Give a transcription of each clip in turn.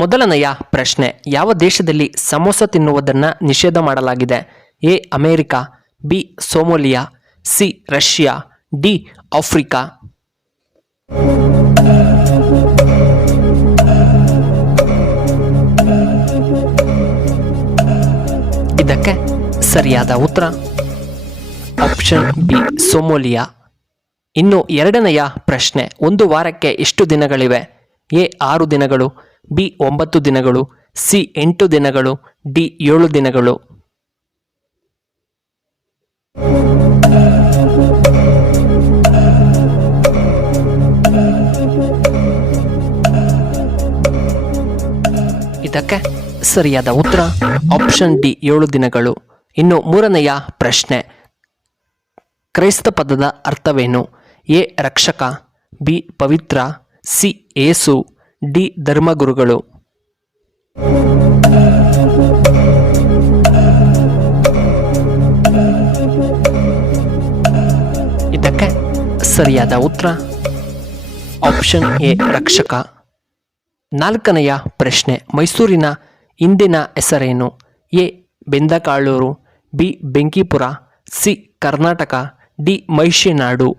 ಮೊದಲನೆಯ ಪ್ರಶ್ನೆ, ಯಾವ ದೇಶದಲ್ಲಿ ಸಮೋಸ ತಿನ್ನುವುದನ್ನು ನಿಷೇಧ ಮಾಡಲಾಗಿದೆ? A America, B Somalia, C Russia, D Africa. ಇದಕ್ಕೆ ಸರಿಯಾದ ಉತ್ತರ ಆಪ್ಷನ್ ಬಿ ಸೋಮಾಲಿಯಾ. ಇನ್ನು ಎರಡನೆಯ ಪ್ರಶ್ನೆ, ಒಂದು ವಾರಕ್ಕೆ ಎಷ್ಟು ದಿನಗಳಿವೆ? ಎ 6 ದಿನಗಳು, ಬಿ 9 ದಿನಗಳು, ಸಿ 8 ದಿನಗಳು, ಡಿ 7 ದಿನಗಳು. ಇದಕ್ಕೆ ಸರಿಯಾದ ಉತ್ತರ ಆಪ್ಷನ್ ಡಿ 7 ದಿನಗಳು. ಇನ್ನು ಮೂರನೆಯ ಪ್ರಶ್ನೆ, ಕ್ರೈಸ್ತ ಪದದ ಅರ್ಥವೇನು? ಎ ರಕ್ಷಕ, ಬಿ ಪವಿತ್ರ, ಸಿ ಏಸು, ಡಿ ಧರ್ಮಗುರುಗಳು. ಇದಕ್ಕೆ ಸರಿಯಾದ ಉತ್ತರ ಆಪ್ಷನ್ ಎ ರಕ್ಷಕ. ನಾಲ್ಕನೆಯ ಪ್ರಶ್ನೆ, ಮೈಸೂರಿನ ಇಂದಿನ ಹೆಸರೇನು? A Bendakaluru, B Benkipura, C Karnataka, D Mahishinadu.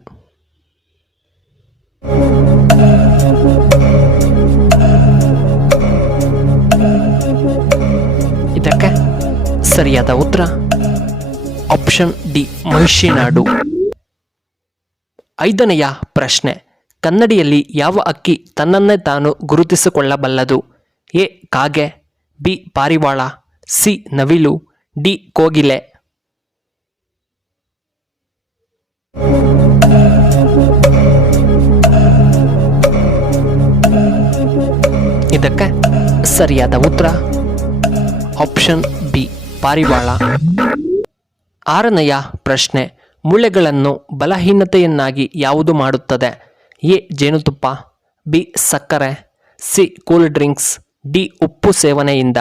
ಇದಕ್ಕೆ ಸರಿಯಾದ ಉತ್ತರ ಆಪ್ಷನ್ ಡಿ ಮಹಿಷಿನಾಡು. ಐದನೆಯ ಪ್ರಶ್ನೆ, ಕನ್ನಡಿಯಲ್ಲಿ ಯಾವ ಅಕ್ಕಿ ತನ್ನನ್ನೇ ತಾನು ಗುರುತಿಸಿಕೊಳ್ಳಬಲ್ಲದು? ಎ ಕಾಗೆ, ಬಿ ಪಾರಿವಾಳ, ಸಿ ನವಿಲು, ಡಿ ಕೋಗಿಲೆ. ಇದಕ್ಕೆ ಸರಿಯಾದ ಉತ್ತರ ಆಪ್ಷನ್ ಬಿ ಪಾರಿವಾಳ. ಆರನೆಯ ಪ್ರಶ್ನೆ, ಮೂಳೆಗಳನ್ನು ಬಲಹೀನತೆಯನ್ನಾಗಿ ಯಾವುದು ಮಾಡುತ್ತದೆ? ಎ ಜೇನುತುಪ್ಪ, ಬಿ ಸಕ್ಕರೆ, ಸಿ ಕೂಲ್ ಡ್ರಿಂಕ್ಸ್, ಡಿ ಉಪ್ಪು ಸೇವನೆಯಿಂದ.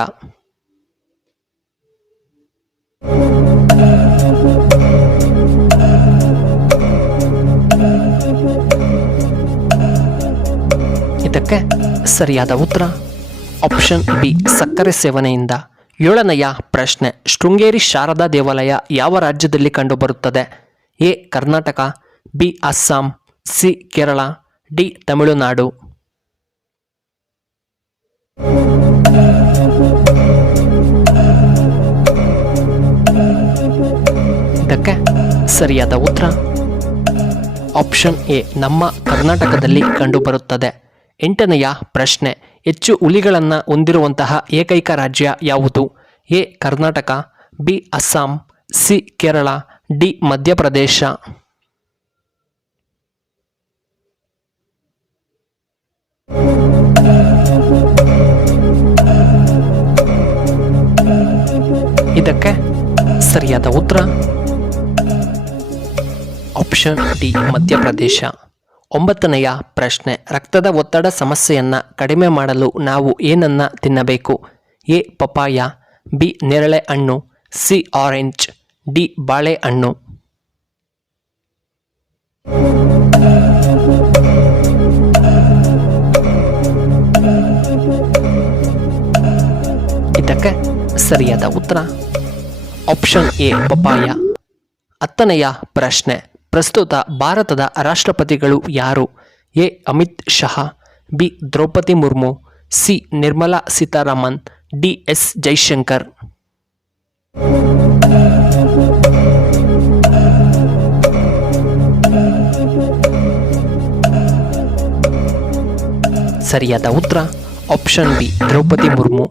ಇದಕ್ಕೆ ಸರಿಯಾದ ಉತ್ತರ ಆಪ್ಷನ್ ಬಿ ಸಕ್ಕರೆ ಸೇವನೆಯಿಂದ. ಏಳನೆಯ ಪ್ರಶ್ನೆ, ಶೃಂಗೇರಿ ಶಾರದಾ ದೇವಾಲಯ ಯಾವ ರಾಜ್ಯದಲ್ಲಿ ಕಂಡುಬರುತ್ತದೆ? A Karnataka, B Assam, C Kerala, D Tamil Nadu. ಇದಕ್ಕೆ ಸರಿಯಾದ ಉತ್ತರ ಆಪ್ಷನ್ ಎ ನಮ್ಮ ಕರ್ನಾಟಕದಲ್ಲಿ ಕಂಡುಬರುತ್ತದೆ. ಎಂಟನೆಯ ಪ್ರಶ್ನೆ, ಹೆಚ್ಚು ಹುಲಿಗಳನ್ನು ಹೊಂದಿರುವಂತಹ ಏಕೈಕ ರಾಜ್ಯ ಯಾವುದು? A Karnataka, B Assam, C Kerala, D Madhya Pradesh. ಇದಕ್ಕೆ ಸರಿಯಾದ ಉತ್ತರ ಆಪ್ಷನ್ ಡಿ ಮಧ್ಯಪ್ರದೇಶ. ಒಂಬತ್ತನೆಯ ಪ್ರಶ್ನೆ, ರಕ್ತದ ಒತ್ತಡ ಸಮಸ್ಯೆಯನ್ನು ಕಡಿಮೆ ಮಾಡಲು ನಾವು ಏನನ್ನ ತಿನ್ನಬೇಕು? ಎ ಪಪಾಯ, ಬಿ ನೇರಳೆ ಹಣ್ಣು, ಸಿ ಆರೆಂಜ್, ಡಿ ಬಾಳೆಹಣ್ಣು. ಇದಕ್ಕೆ ಸರಿಯಾದ ಉತ್ತರ ಆಪ್ಷನ್ ಎ ಪಪಾಯ. ಹತ್ತನೆಯ ಪ್ರಶ್ನೆ, ಪ್ರಸ್ತುತ ಭಾರತದ ರಾಷ್ಟ್ರಪತಿಗಳು ಯಾರು? A Amit Shah, B Droupadi Murmu, C Nirmala Sitharaman, D S Jaishankar. ಸರಿಯಾದ ಉತ್ತರ ಆಪ್ಷನ್ ಬಿ ದ್ರೌಪದಿ ಮುರ್ಮು.